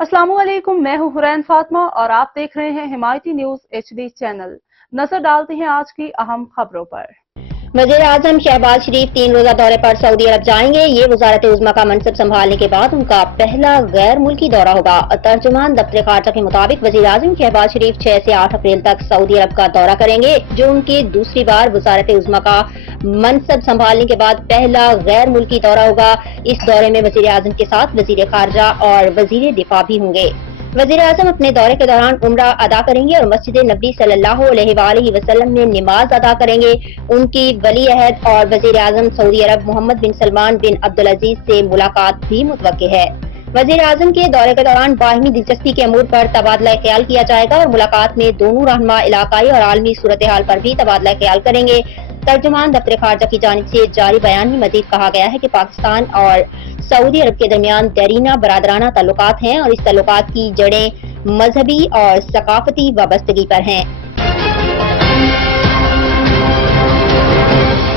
अस्सलाम वालेकुम, मैं हूं हुरैन फातिमा और आप देख रहे हैं हिमायती न्यूज HD चैनल। नजर डालते हैं आज की अहम खबरों पर। वज़ीर आज़म शहबाज शरीफ 3 रोजा दौरे पर सऊदी अरब जाएंगे। ये वज़ारत उज़्मा का मनसब संभालने के बाद उनका पहला गैर मुल्की दौरा होगा। तर्जुमान दफ्तर खारजा के मुताबिक वज़ीर आज़म शहबाज शरीफ 6 से 8 अप्रैल तक सऊदी अरब का दौरा करेंगे, जो उनकी दूसरी बार वज़ारत उज़्मा का मनसब संभालने के बाद पहला गैर मुल्की दौरा होगा। इस दौरे में वज़ीर आज़म के साथ वज़ीर खारजा और वज़ीर दिफा भी होंगे। वज़ीर आज़म अपने दौरे के दौरान उम्रा अदा करेंगे और मस्जिद नबी सल्लल्लाहु अलैहि वसल्लम में नमाज अदा करेंगे। उनकी वली अहद और वज़ीर आज़म सऊदी अरब मोहम्मद बिन सलमान बिन अब्दुल अजीज से मुलाकात भी मुतवक्के है। वज़ीर आज़म के दौरे के दौरान बाहिमी दिलचस्पी के अमूर पर तबादला ख्याल किया जाएगा और मुलाकात में दोनों रहनुमा इलाकाई और आलमी सूरत हाल पर भी तबादला ख्याल करेंगे। तर्जुमान दफ्तर खारजा की जानिब से जारी बयान में मजीद कहा गया है कि पाकिस्तान और सऊदी अरब के दरमियान देरीना बरादराना ताल्लुकात हैं और इस ताल्लुकात की जड़ें मजहबी और सकाफती वाबस्तगी पर हैं।